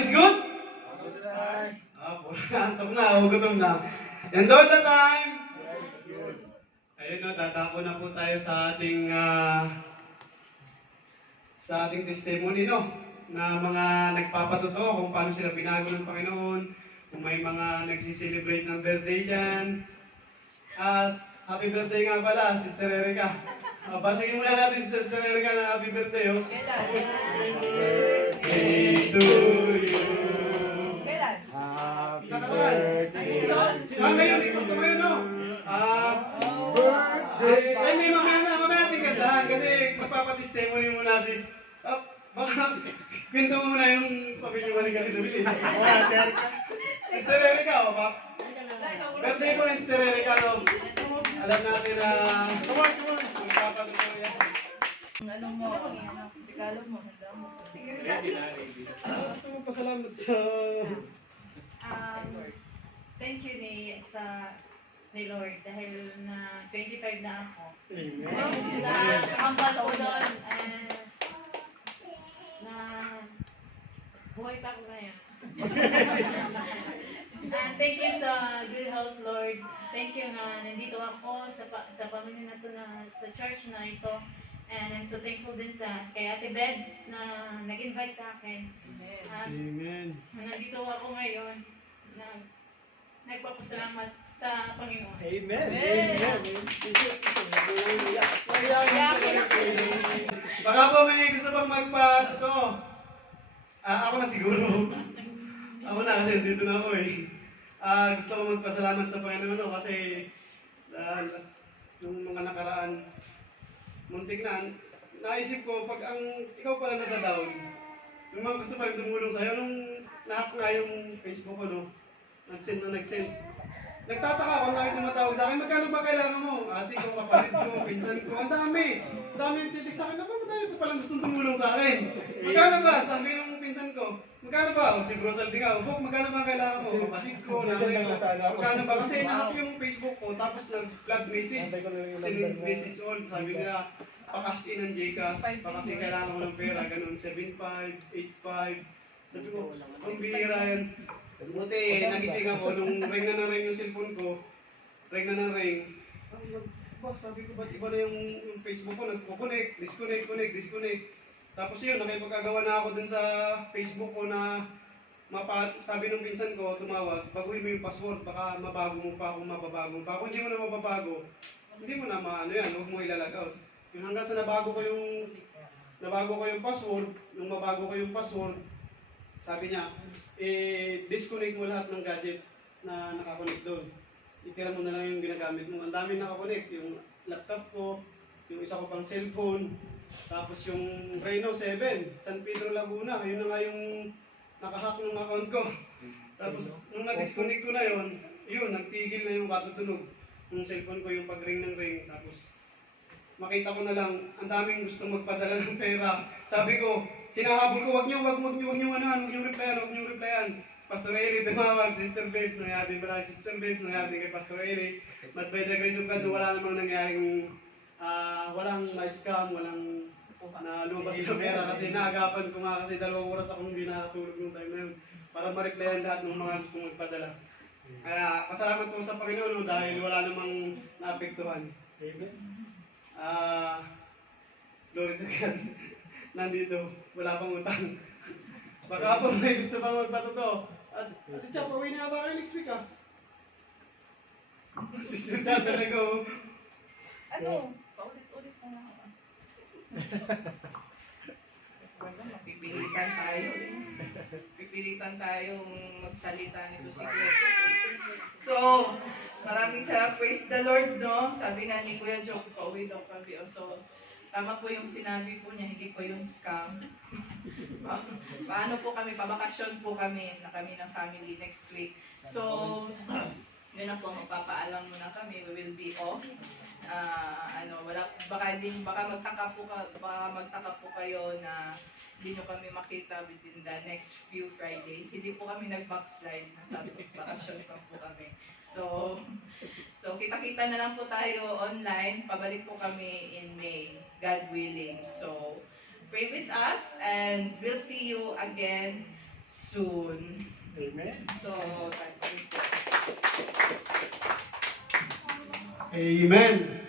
is good? Puro antok na, gutom na. And all the time, ayun no, tatako na po tayo sa ating testimony, no? Na mga nagpapatotoo kung paano sila binago ng Panginoon, kung may mga nagsiselebrate ng birthday dyan. Happy birthday nga pala, Sister Erica. Batiin muna natin si Sister Erica ng happy birthday, oh. Birthday to you. Happy Nakataan. Ngayon, isang po kayo, no? birthday! Ay, may mamaya natin kantahan kasi magpapatestimony muna si... Baka, kwento mo muna yung pamilya ni Ganito Billy. Sister Erica, o ba? Birthday po ni Sister Erica, no? Alam natin na... magpapatuloy yan. Ano mo, Tagalog mo, handa mo. Gusto mo pasalamat sa... Thank you ni Lord dahil na 25 na ako. Amen. Na hanggang ko doon na buhay pa ako ngayon. And thank you sa good health, Lord. Thank you na nandito ako sa pamilya na to na sa church na ito. And I'm so thankful din kay Ate Bebs na nag-invite sa akin. At Amen. nandito ako ngayon na nagpapasalamat sa Panginoon. Amen. Baka po may gusto pang magpa-totoo. Ako na siguro. Ako na kasi dito na ako eh. Gusto ko magpasalamat sa Panginoon kasi yung mga nakaraan, muntik na, naisip ko pag ikaw pala nadadown, yung mga gusto pa rin tumulong sa'yo, nung nahack nga yung Facebook ko, no? Nag-send. Nagtataka ako, ang dami tumatawag sa akin, magkano ba kailangan mo? Ate ko, kapatid ko, pinsan ko, ang dami. Ang dami yung titik sa akin, madami pa palang gustong tumulong sa akin. Magkano ba? Sabi yung pinsan ko, magkano ba? O si Brosal din nga, Bok, magkano ba kailangan mo? Kapatid ko, nanay ko, magkano ba? Kasi nahack yung Facebook ko, tapos nag-flood message. Sinend message all, sabi nila, pa-cash in ng Gcash, pa kasi kailangan mo ng pera, ganun, 7.5, 8.5. Sabi ko, ang bihira yan. Buti, nagising ako, nung ring na yung cellphone ko, ring na. Sabi ko, ba't iba na yung Facebook ko, nagpo-connect, disconnect. Tapos yun, nakipagkagawa na ako dun sa Facebook ko na sabi ng pinsan ko, tumawag, baguhin mo yung password, baka mabago mo pa kung mababago mo pa. Kung hindi mo na mababago, hindi mo na huwag mo ilalag out. Yun hanggang sa nabago ko yung password, nung mabago ko yung password, sabi niya, disconnect mo lahat ng gadget na nakakonect doon. Itira mo na lang yung ginagamit mo. Ang dami nakakonect, yung laptop ko, yung isa ko pang cellphone, tapos yung Reno 7, San Pedro Laguna, yun na nga yung nakahack ng account ko. Tapos nung na-disconnect ko na yun, nagtigil na yung katutunog ng cellphone ko, yung pag-ring ng ring. Tapos makita ko na lang, ang daming gustong magpadala ng pera. Sabi ko, hinahabol ko, wag niyo replyan. Pastor Eli tumawag, Sister Babes, nangyari din pala Sister Babes, nangyari din kay Pastor Eli. But by the grace of God, wala namang nangyaring, walang na-scam, walang nalubas na pera kasi naagapan ko nga kasi 2 oras akong hindi nakatulog nung time na yun para ma-replyan lahat ng mga gustong magpadala. Kaya pasalamat po sa Panginoon no, dahil wala namang naapektuhan. Amen. Glory to God. Nandito, wala pang utang. Baka po may gusto pang magpatotoo. At siya, pauwi na ba kayo next week Sister Chan talaga Ano? Paulit-ulit na lang ako. Pipilitan tayong magsalita nito si Kuya. So, maraming praise the Lord, no? Sabi nga ni Kuya Joe, pauwi daw kami. So, tama po yung sinabi po niya, hindi po yung scam. Paano po kami, pabakasyon po kami ng family next week. So, yun na po, magpapaalam muna kami, we will be off. Baka magtaka po kayo na hindi nyo kami makita within the next few Fridays. Hindi po kami nag-backslide, sabi ko, bakasyon pa po kami. So kita-kita na lang po tayo online, pabalik po kami in May, God willing. So, pray with us and we'll see you again soon. Amen. So, thank you. Amen.